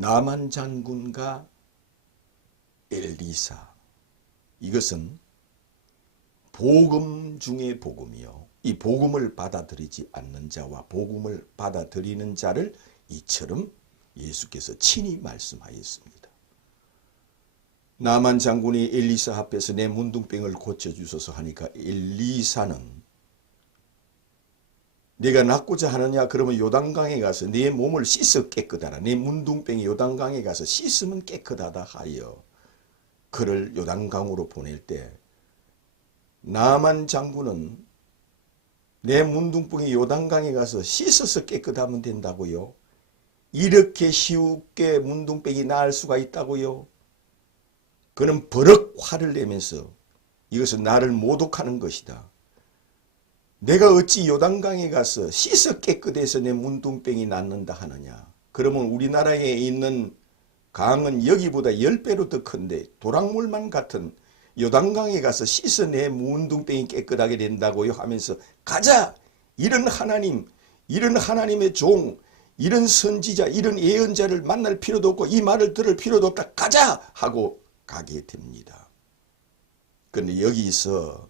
나만 장군과 엘리사, 이것은 복음 중의 복음이요, 이 복음을 받아들이지 않는 자와 복음을 받아들이는 자를 이처럼 예수께서 친히 말씀하였습니다. 나만 장군이 엘리사 앞에서 내 문둥병을 고쳐주소서 하니까 엘리사는 네가 낫고자 하느냐? 그러면 요단강에 가서 네 몸을 씻어 깨끗하라. 네 문둥병이 요단강에 가서 씻으면 깨끗하다 하여 그를 요단강으로 보낼 때 나만 장군은 내 문둥병이 요단강에 가서 씻어서 깨끗하면 된다고요? 이렇게 쉽게 문둥병이 나을 수가 있다고요? 그는 버럭 화를 내면서 이것은 나를 모독하는 것이다. 내가 어찌 요단강에 가서 씻어 깨끗해서 내 문둥병이 낫는다 하느냐. 그러면 우리나라에 있는 강은 여기보다 10배로 더 큰데 도랑물만 같은 요단강에 가서 씻어 내 문둥병이 깨끗하게 된다고요 하면서 가자! 이런 하나님, 이런 하나님의 종, 이런 선지자, 이런 예언자를 만날 필요도 없고 이 말을 들을 필요도 없다. 가자! 하고 가게 됩니다. 그런데 여기서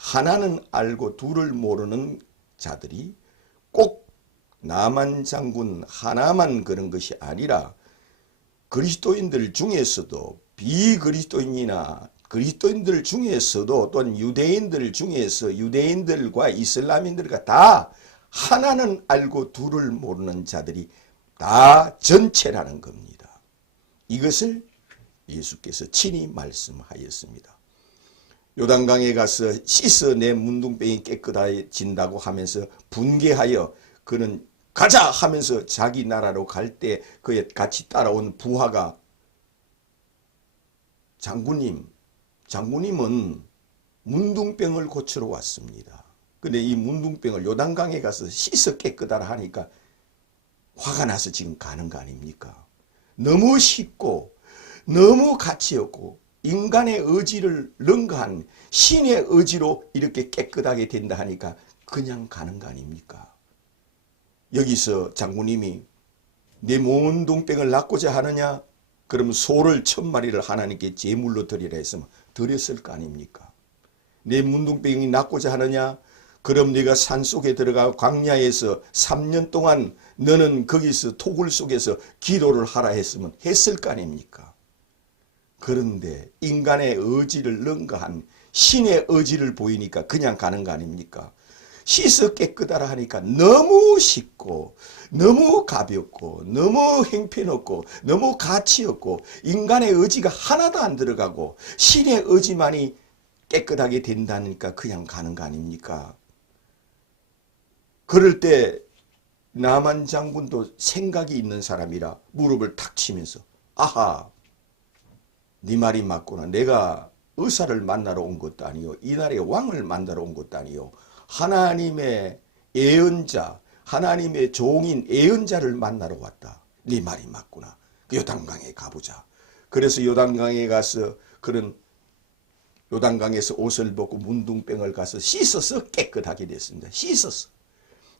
하나는 알고 둘을 모르는 자들이 꼭 나만 장군 하나만 그런 것이 아니라 그리스도인들 중에서도 비그리스도인이나 그리스도인들 중에서도 또는 유대인들 중에서 유대인들과 이슬람인들과 다 하나는 알고 둘을 모르는 자들이 다 전체라는 겁니다. 이것을 예수께서 친히 말씀하였습니다. 요단강에 가서 씻어 내 문둥병이 깨끗해진다고 하면서 분개하여 그는 가자 하면서 자기 나라로 갈 때 그에 같이 따라온 부하가 장군님은 문둥병을 고치러 왔습니다. 근데 이 문둥병을 요단강에 가서 씻어 깨끗하라 하니까 화가 나서 지금 가는 거 아닙니까? 너무 쉽고 너무 가치 없고 인간의 의지를 능가한 신의 의지로 이렇게 깨끗하게 된다 하니까 그냥 가는 거 아닙니까? 여기서 장군님이 내 문둥병을 낫고자 하느냐? 그러면 소를 1000마리를 하나님께 제물로 드리라 했으면 드렸을 거 아닙니까? 내 문둥병이 낫고자 하느냐? 그럼 네가 산속에 들어가 광야에서 3년 동안 너는 거기서 토굴 속에서 기도를 하라 했으면 했을 거 아닙니까? 그런데 인간의 의지를 능가한 신의 의지를 보이니까 그냥 가는 거 아닙니까? 씻어 깨끗하라 하니까 너무 쉽고 너무 가볍고 너무 형편없고 너무 가치없고 인간의 의지가 하나도 안 들어가고 신의 의지만이 깨끗하게 된다니까 그냥 가는 거 아닙니까? 그럴 때 나만 장군도 생각이 있는 사람이라 무릎을 탁 치면서 아하, 네 말이 맞구나. 내가 의사를 만나러 온 것도 아니요, 이 나라의 왕을 만나러 온 것도 아니요, 하나님의 예언자, 하나님의 종인 예언자를 만나러 왔다. 네 말이 맞구나. 요단강에 가보자. 그래서 요단강에 가서 그런 요단강에서 옷을 벗고 문둥병을 가서 씻어서 깨끗하게 됐습니다. 씻어서.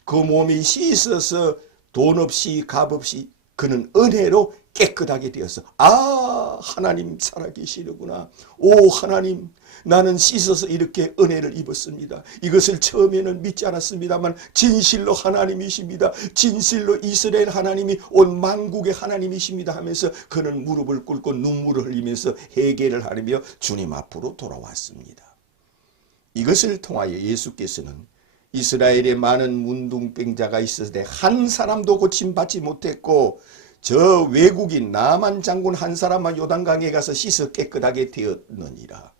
그 몸이 씻어서 돈 없이 값 없이 그는 은혜로 깨끗하게 되어서 아, 하나님 살아계시는구나. 오, 하나님, 나는 씻어서 이렇게 은혜를 입었습니다. 이것을 처음에는 믿지 않았습니다만 진실로 하나님이십니다. 진실로 이스라엘 하나님이 온 만국의 하나님이십니다 하면서 그는 무릎을 꿇고 눈물을 흘리면서 회개를 하며 주님 앞으로 돌아왔습니다. 이것을 통하여 예수께서는 이스라엘에 많은 문둥병자가 있었을 때 한 사람도 고침받지 못했고 저 외국인 나만 장군 한 사람만 요단강에 가서 씻어 깨끗하게 되었느니라.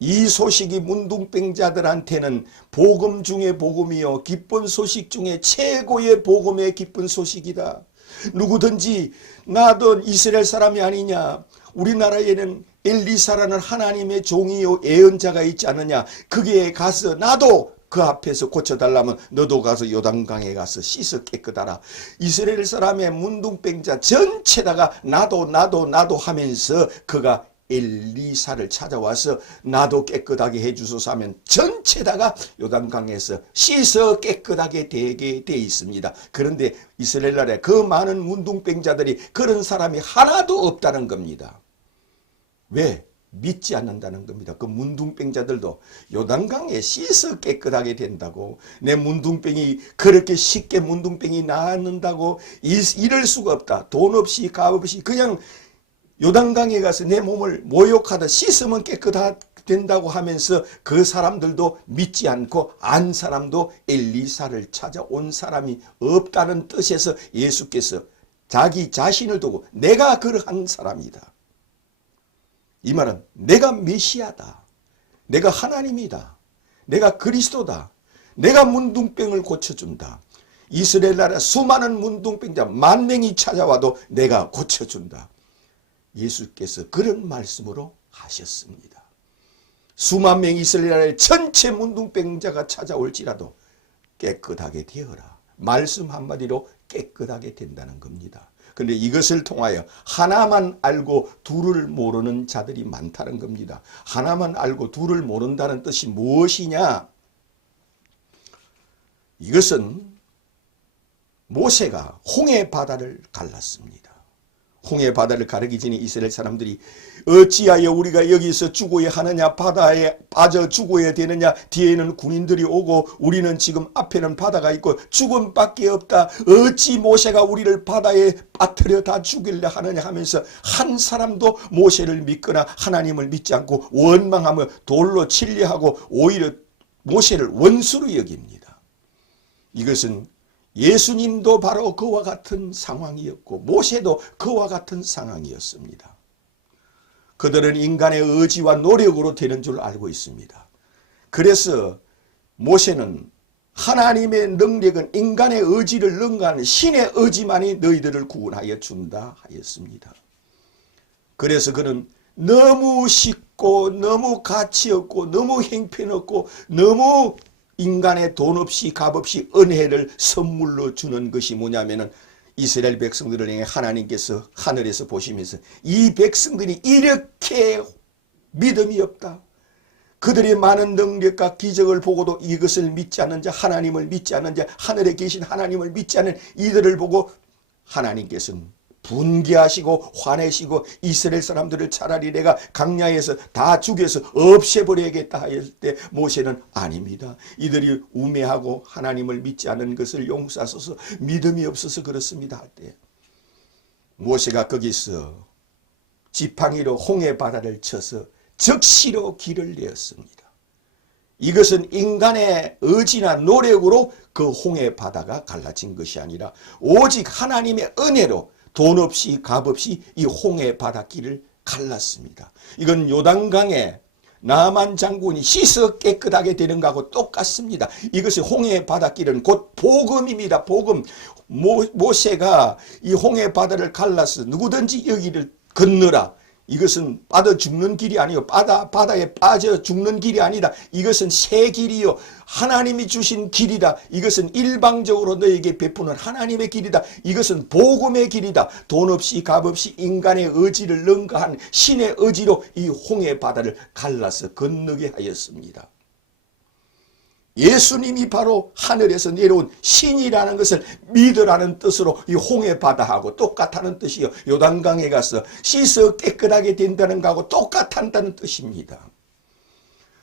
이 소식이 문둥병자들한테는 복음 중의 복음이요, 기쁜 소식 중에 최고의 복음의 기쁜 소식이다. 누구든지 나도 이스라엘 사람이 아니냐, 우리나라에는 엘리사라는 하나님의 종이요 예언자가 있지 않느냐, 거기에 가서 나도 그 앞에서 고쳐달라면 너도 가서 요단강에 가서 씻어 깨끗하라. 이스라엘 사람의 문둥병자 전체다가 나도 하면서 그가 엘리사를 찾아와서 나도 깨끗하게 해주소서 하면 전체다가 요단강에서 씻어 깨끗하게 되게 돼 있습니다. 그런데 이스라엘 나라에 그 많은 문둥병자들이 그런 사람이 하나도 없다는 겁니다. 왜? 믿지 않는다는 겁니다. 그 문둥병자들도 요단강에 씻어 깨끗하게 된다고, 내 문둥병이 그렇게 쉽게 문둥병이 나았는다고 이럴 수가 없다. 돈 없이 값 없이 그냥 요단강에 가서 내 몸을 모욕하다 씻으면 깨끗하된다고 하면서 그 사람들도 믿지 않고 안 사람도 엘리사를 찾아온 사람이 없다는 뜻에서 예수께서 자기 자신을 두고 내가 그러한 사람이다. 이 말은 내가 메시아다. 내가 하나님이다. 내가 그리스도다. 내가 문둥병을 고쳐준다. 이스라엘 나라 수많은 문둥병자 10,000명이 찾아와도 내가 고쳐준다. 예수께서 그런 말씀으로 하셨습니다. 수만 명 이스라엘 나라의 전체 문둥병자가 찾아올지라도 깨끗하게 되어라. 말씀 한마디로 깨끗하게 된다는 겁니다. 그런데 이것을 통하여 하나만 알고 둘을 모르는 자들이 많다는 겁니다. 하나만 알고 둘을 모른다는 뜻이 무엇이냐? 이것은 모세가 홍해 바다를 갈랐습니다. 홍해 바다를 가르기 전에 이스라엘 사람들이 어찌하여 우리가 여기서 죽어야 하느냐, 바다에 빠져 죽어야 되느냐, 뒤에는 군인들이 오고 우리는 지금 앞에는 바다가 있고 죽음밖에 없다. 어찌 모세가 우리를 바다에 빠뜨려 다 죽이려 하느냐 하면서 한 사람도 모세를 믿거나 하나님을 믿지 않고 원망하며 돌로 치려하고 오히려 모세를 원수로 여깁니다. 이것은 예수님도 바로 그와 같은 상황이었고 모세도 그와 같은 상황이었습니다. 그들은 인간의 의지와 노력으로 되는 줄 알고 있습니다. 그래서 모세는 하나님의 능력은 인간의 의지를 능가하는 신의 의지만이 너희들을 구원하여 준다 하였습니다. 그래서 그는 너무 쉽고 너무 가치 없고 너무 형편없고 너무 인간의 돈 없이 값 없이 은혜를 선물로 주는 것이 뭐냐면은 이스라엘 백성들을 향해 하나님께서 하늘에서 보시면서 이 백성들이 이렇게 믿음이 없다. 그들의 많은 능력과 기적을 보고도 이것을 믿지 않는 자, 하나님을 믿지 않는 자, 하늘에 계신 하나님을 믿지 않는 이들을 보고 하나님께서는 분개하시고 화내시고 이스라엘 사람들을 차라리 내가 강야에서 다 죽여서 없애버려야겠다 할 때 모세는 아닙니다. 이들이 우매하고 하나님을 믿지 않은 것을 용서하소서, 믿음이 없어서 그렇습니다 할 때 모세가 거기서 지팡이로 홍해 바다를 쳐서 적시로 길을 내었습니다. 이것은 인간의 의지나 노력으로 그 홍해 바다가 갈라진 것이 아니라 오직 하나님의 은혜로 돈 없이 값 없이 이 홍해 바닷길을 갈랐습니다. 이건 요단강에 나만 장군이 씻어 깨끗하게 되는 것하고 똑같습니다. 이것이 홍해 바닷길은 곧 복음입니다. 복음. 모세가 이 홍해 바다를 갈라서 누구든지 여기를 건너라. 이것은 빠져 죽는 길이 아니요, 바다에 빠져 죽는 길이 아니다. 이것은 새 길이요, 하나님이 주신 길이다. 이것은 일방적으로 너에게 베푸는 하나님의 길이다. 이것은 복음의 길이다. 돈 없이 값 없이 인간의 의지를 능가한 신의 의지로 이 홍해 바다를 갈라서 건너게 하였습니다. 예수님이 바로 하늘에서 내려온 신이라는 것을 믿으라는 뜻으로 이 홍해 바다하고 똑같다는 뜻이요, 요단강에 가서 씻어 깨끗하게 된다는 것하고 똑같다는 뜻입니다.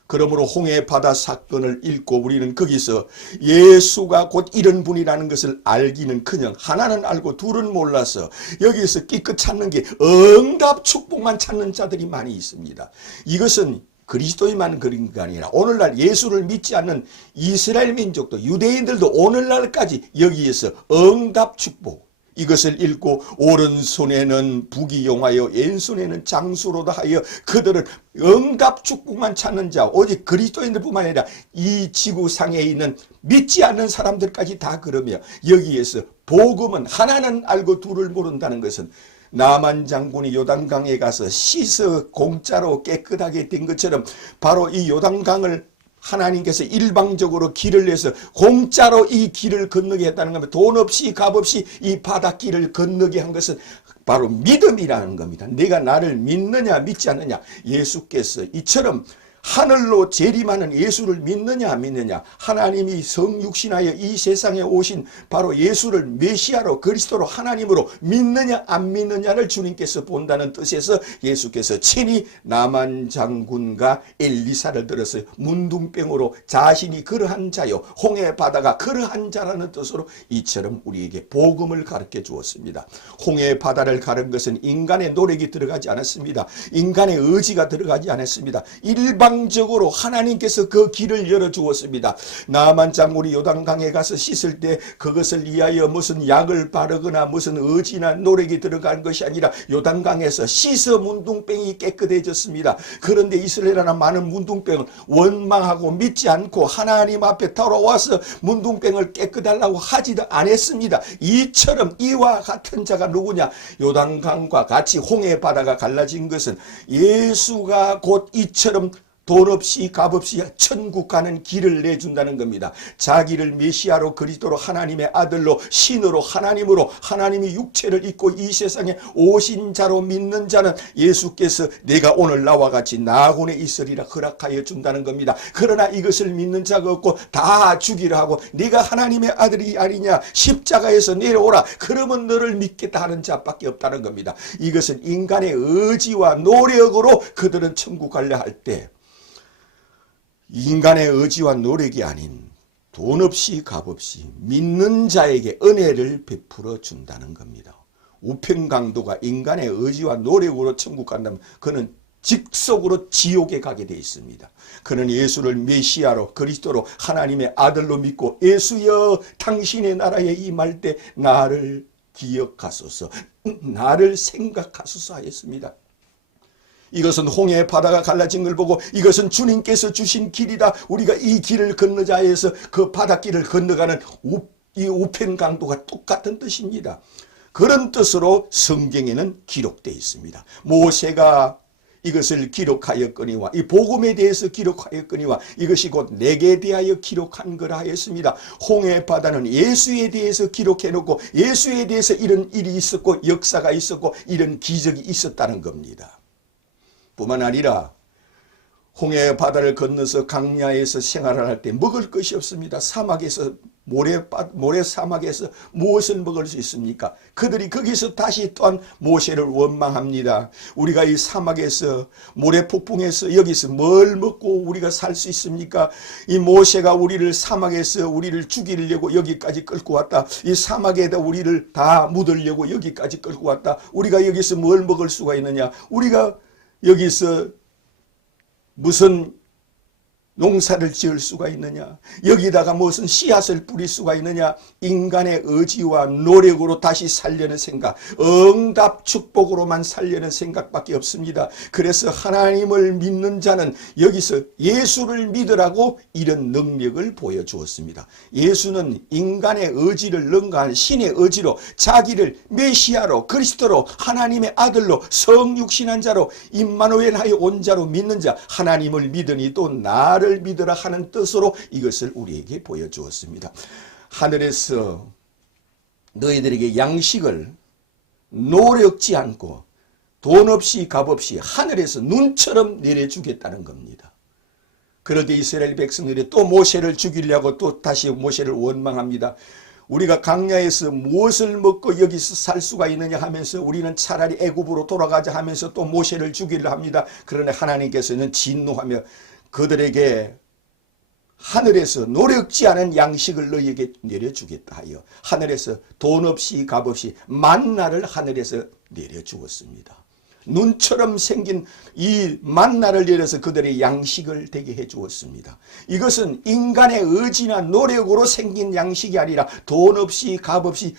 그러므로 홍해 바다 사건을 읽고 우리는 거기서 예수가 곧 이런 분이라는 것을 알기는커녕 하나는 알고 둘은 몰라서 여기서 끼끗 찾는 게 응답 축복만 찾는 자들이 많이 있습니다. 이것은 그리스도인만 그런 게 아니라 오늘날 예수를 믿지 않는 이스라엘 민족도 유대인들도 오늘날까지 여기에서 응답 축복, 이것을 읽고 오른손에는 부귀영화여 왼손에는 장수로다 하여 그들은 응답 축복만 찾는 자, 오직 그리스도인들뿐만 아니라 이 지구상에 있는 믿지 않는 사람들까지 다 그러며 여기에서 복음은 하나는 알고 둘을 모른다는 것은 나만 장군이 요단강에 가서 씻어 공짜로 깨끗하게 된 것처럼 바로 이 요단강을 하나님께서 일방적으로 길을 내서 공짜로 이 길을 건너게 했다는 겁니다. 돈 없이 값 없이 이 바닷길을 건너게 한 것은 바로 믿음이라는 겁니다. 내가 나를 믿느냐 믿지 않느냐. 예수께서 이처럼 하늘로 재림하는 예수를 믿느냐 안 믿느냐. 하나님이 성육신하여 이 세상에 오신 바로 예수를 메시아로 그리스도로 하나님으로 믿느냐 안 믿느냐를 주님께서 본다는 뜻에서 예수께서 친히 나만 장군과 엘리사를 들어서 문둥병으로 자신이 그러한 자요 홍해 바다가 그러한 자라는 뜻으로 이처럼 우리에게 복음을 가르쳐 주었습니다. 홍해 바다를 가른 것은 인간의 노력이 들어가지 않았습니다. 인간의 의지가 들어가지 않았습니다. 일방적으로 하나님께서 그 길을 열어주었습니다. 나만 장군이 요단강에 가서 씻을 때 그것을 위하여 무슨 약을 바르거나 무슨 의지나 노력이 들어간 것이 아니라 요단강에서 씻어 문둥병이 깨끗해졌습니다. 그런데 이스라엘이나 많은 문둥병을 원망하고 믿지 않고 하나님 앞에 돌아와서 문둥병을 깨끗하려고 하지도 않았습니다. 이처럼 이와 같은 자가 누구냐? 요단강과 같이 홍해 바다가 갈라진 것은 예수가 곧 이처럼 돈 없이 값 없이 천국 가는 길을 내준다는 겁니다. 자기를 메시아로 그리스도로 하나님의 아들로 신으로 하나님으로 하나님이 육체를 입고 이 세상에 오신 자로 믿는 자는 예수께서 내가 오늘 나와 같이 나군에 있으리라 허락하여 준다는 겁니다. 그러나 이것을 믿는 자가 없고 다 죽이라 하고 네가 하나님의 아들이 아니냐 십자가에서 내려오라 그러면 너를 믿겠다 하는 자밖에 없다는 겁니다. 이것은 인간의 의지와 노력으로 그들은 천국 가려 할 때 인간의 의지와 노력이 아닌 돈 없이 값 없이 믿는 자에게 은혜를 베풀어 준다는 겁니다. 우편강도가 인간의 의지와 노력으로 천국 간다면 그는 직속으로 지옥에 가게 되어 있습니다. 그는 예수를 메시아로 그리스도로 하나님의 아들로 믿고 예수여 당신의 나라에 임할 때 나를 기억하소서 나를 생각하소서 하였습니다. 이것은 홍해 바다가 갈라진 걸 보고 이것은 주님께서 주신 길이다. 우리가 이 길을 건너자 해서 그 바닷길을 건너가는 이 우편강도가 똑같은 뜻입니다. 그런 뜻으로 성경에는 기록되어 있습니다. 모세가 이것을 기록하였거니와 이 복음에 대해서 기록하였거니와 이것이 곧 내게 대하여 기록한 거라 하였습니다. 홍해 바다는 예수에 대해서 기록해놓고 예수에 대해서 이런 일이 있었고 역사가 있었고 이런 기적이 있었다는 겁니다. 뿐만 아니라 홍해 바다를 건너서 강야에서 생활을 할 때 먹을 것이 없습니다. 사막에서 모래 사막에서 무엇을 먹을 수 있습니까? 그들이 거기서 다시 또한 모세를 원망합니다. 우리가 이 사막에서 모래 폭풍에서 여기서 뭘 먹고 우리가 살 수 있습니까? 이 모세가 우리를 사막에서 우리를 죽이려고 여기까지 끌고 왔다. 이 사막에다 우리를 다 묻으려고 여기까지 끌고 왔다. 우리가 여기서 뭘 먹을 수가 있느냐? 우리가 여기서 무슨 농사를 지을 수가 있느냐? 여기다가 무슨 씨앗을 뿌릴 수가 있느냐? 인간의 의지와 노력으로 다시 살려는 생각, 응답 축복으로만 살려는 생각밖에 없습니다. 그래서 하나님을 믿는 자는 여기서 예수를 믿으라고 이런 능력을 보여주었습니다. 예수는 인간의 의지를 능가한 신의 의지로 자기를 메시아로 그리스도로 하나님의 아들로 성육신한 자로 임마누엘하여 온 자로 믿는 자, 하나님을 믿으니 또 나를 믿으라 하는 뜻으로 이것을 우리에게 보여주었습니다. 하늘에서 너희들에게 양식을 노력지 않고 돈 없이 값 없이 하늘에서 눈처럼 내려주겠다는 겁니다. 그런데 이스라엘 백성들이 또 모세를 죽이려고 또 다시 모세를 원망합니다. 우리가 강야에서 무엇을 먹고 여기서 살 수가 있느냐 하면서 우리는 차라리 애굽으로 돌아가자 하면서 또 모세를 죽이려 합니다. 그러나 하나님께서는 진노하며 그들에게 하늘에서 노력지 않은 양식을 너희에게 내려주겠다 하여 하늘에서 돈 없이 값 없이 만나를 하늘에서 내려주었습니다. 눈처럼 생긴 이 만나를 내려서 그들의 양식을 되게 해주었습니다. 이것은 인간의 의지나 노력으로 생긴 양식이 아니라 돈 없이 값 없이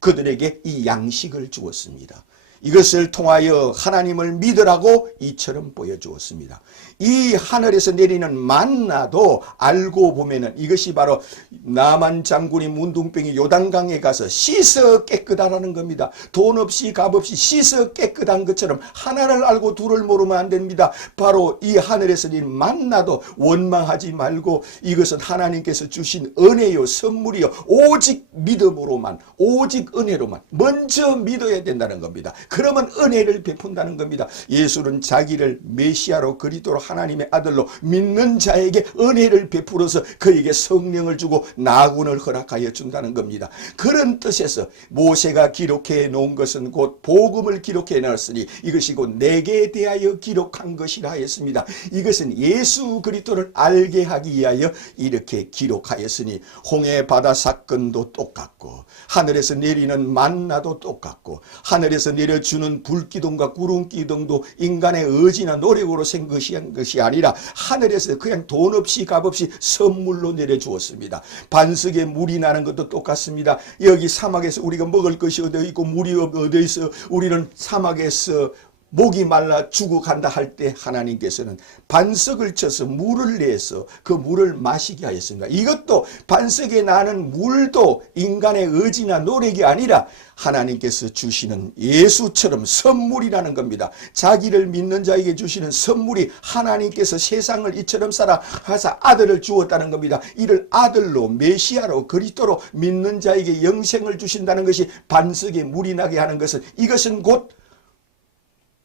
그들에게 이 양식을 주었습니다. 이것을 통하여 하나님을 믿으라고 이처럼 보여주었습니다. 이 하늘에서 내리는 만나도 알고 보면은 이것이 바로 나만 장군이 문둥병이 요단강에 가서 씻어 깨끗하다는 겁니다. 돈 없이 값 없이 씻어 깨끗한 것처럼 하나를 알고 둘을 모르면 안 됩니다. 바로 이 하늘에서 내린 만나도 원망하지 말고 이것은 하나님께서 주신 은혜요 선물이요 오직 믿음으로만 오직 은혜로만 먼저 믿어야 된다는 겁니다. 그러면 은혜를 베푼다는 겁니다. 예수는 자기를 메시아로 그리스도로 하나님의 아들로 믿는 자에게 은혜를 베풀어서 그에게 성령을 주고 나군을 허락하여 준다는 겁니다. 그런 뜻에서 모세가 기록해 놓은 것은 곧 복음을 기록해 놨으니 이것이 곧 내게 대하여 기록한 것이라 했습니다. 이것은 예수 그리스도를 알게 하기 위하여 이렇게 기록하였으니 홍해 바다 사건도 똑같고 하늘에서 내리는 만나도 똑같고 하늘에서 내려주는 불기둥과 구름기둥도 인간의 의지나 노력으로 생긴 것이 아니라 하늘에서 그냥 돈 없이 값 없이 선물로 내려주었습니다. 반석에 물이 나는 것도 똑같습니다. 여기 사막에서 우리가 먹을 것이 어디 있고 물이 어디 있어 우리는 사막에서 목이 말라 죽어간다 할 때 하나님께서는 반석을 쳐서 물을 내서 그 물을 마시게 하였습니다. 이것도 반석에 나는 물도 인간의 의지나 노력이 아니라 하나님께서 주시는 예수처럼 선물이라는 겁니다. 자기를 믿는 자에게 주시는 선물이 하나님께서 세상을 이처럼 살아 하사 아들을 주었다는 겁니다. 이를 아들로 메시아로 그리스도로 믿는 자에게 영생을 주신다는 것이 반석에 물이 나게 하는 것은 이것은 곧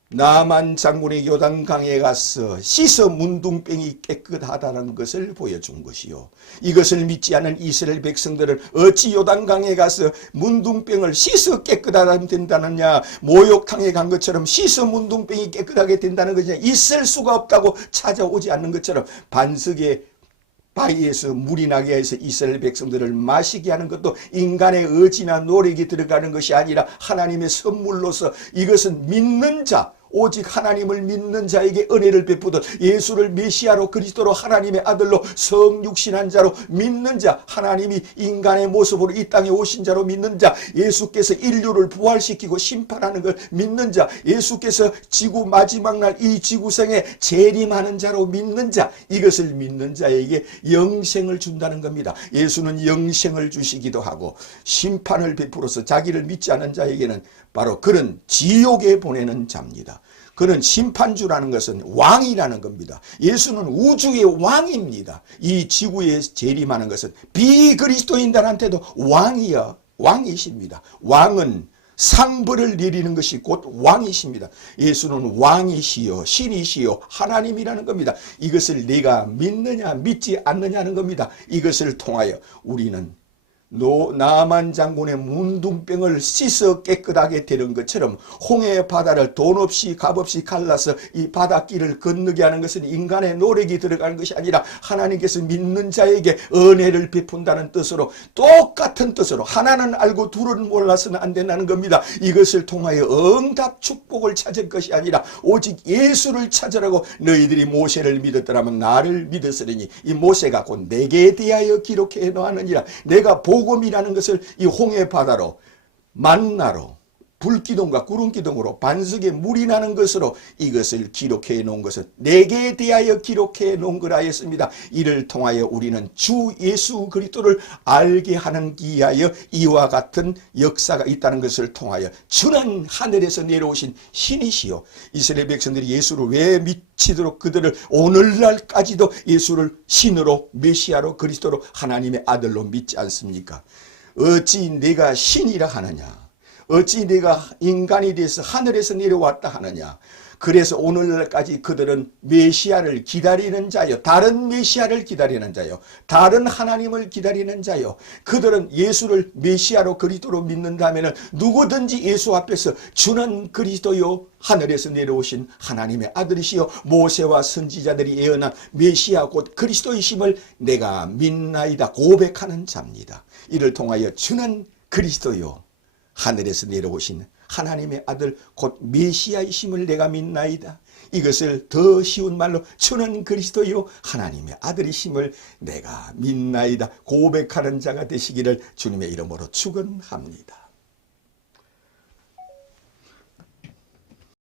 나만 장군이 요단강에 가서 씻어 문둥병이 깨끗하다는 것을 보여준 것이요. 이것을 믿지 않은 이스라엘 백성들은 어찌 요단강에 가서 문둥병을 씻어 깨끗하게 된다느냐, 목욕탕에 간 것처럼 씻어 문둥병이 깨끗하게 된다는 것이냐, 있을 수가 없다고 찾아오지 않는 것처럼 반석에 바위에서 물이 나게 해서 이스라엘 백성들을 마시게 하는 것도 인간의 의지나 노력이 들어가는 것이 아니라 하나님의 선물로서 이것은 믿는 자, 오직 하나님을 믿는 자에게 은혜를 베푸듯 예수를 메시아로 그리스도로 하나님의 아들로 성육신한 자로 믿는 자, 하나님이 인간의 모습으로 이 땅에 오신 자로 믿는 자, 예수께서 인류를 부활시키고 심판하는 걸 믿는 자, 예수께서 지구 마지막 날 이 지구생에 재림하는 자로 믿는 자, 이것을 믿는 자에게 영생을 준다는 겁니다. 예수는 영생을 주시기도 하고 심판을 베풀어서 자기를 믿지 않은 자에게는 바로 그런 지옥에 보내는 자입니다. 그는 심판주라는 것은 왕이라는 겁니다. 예수는 우주의 왕입니다. 이 지구에 재림하는 것은 비그리스도인들한테도 왕이십니다. 왕은 상벌을 내리는 것이 곧 왕이십니다. 예수는 왕이시요 신이시요 하나님이라는 겁니다. 이것을 내가 믿느냐 믿지 않느냐는 겁니다. 이것을 통하여 우리는 나만 장군의 문둥병을 씻어 깨끗하게 되는 것처럼 홍해 바다를 돈 없이 값 없이 갈라서 이 바닷길을 건너게 하는 것은 인간의 노력이 들어가는 것이 아니라 하나님께서 믿는 자에게 은혜를 베푼다는 뜻으로 똑같은 뜻으로 하나는 알고 둘은 몰라서는 안 된다는 겁니다. 이것을 통하여 응답 축복을 찾을 것이 아니라 오직 예수를 찾으라고 너희들이 모세를 믿었더라면 나를 믿었으리니 이 모세가 곧 내게 대하여 기록해 놓았느니라. 내가 복음이라는 것을 이 홍해 바다로 만나로 불기둥과 구름기둥으로 반석에 물이 나는 것으로 이것을 기록해 놓은 것은 내게 대하여 기록해 놓은 거라 했습니다. 이를 통하여 우리는 주 예수 그리스도를 알게 하는 기하여 이와 같은 역사가 있다는 것을 통하여 주는 하늘에서 내려오신 신이시요. 이스라엘 백성들이 예수를 왜 미치도록 그들을 오늘날까지도 예수를 신으로 메시아로 그리스도로 하나님의 아들로 믿지 않습니까? 어찌 내가 신이라 하느냐? 어찌 내가 인간이 돼서 하늘에서 내려왔다 하느냐. 그래서 오늘날까지 그들은 메시아를 기다리는 자요, 다른 메시아를 기다리는 자요, 다른 하나님을 기다리는 자요. 그들은 예수를 메시아로 그리스도로 믿는다면 누구든지 예수 앞에서 주는 그리스도요 하늘에서 내려오신 하나님의 아들이시요 모세와 선지자들이 예언한 메시아 곧 그리스도이심을 내가 믿나이다 고백하는 자입니다. 이를 통하여 주는 그리스도요 하늘에서 내려오신 하나님의 아들 곧 메시아이심을 내가 믿나이다. 이것을 더 쉬운 말로 주는 그리스도요 하나님의 아들이심을 내가 믿나이다 고백하는 자가 되시기를 주님의 이름으로 축원합니다.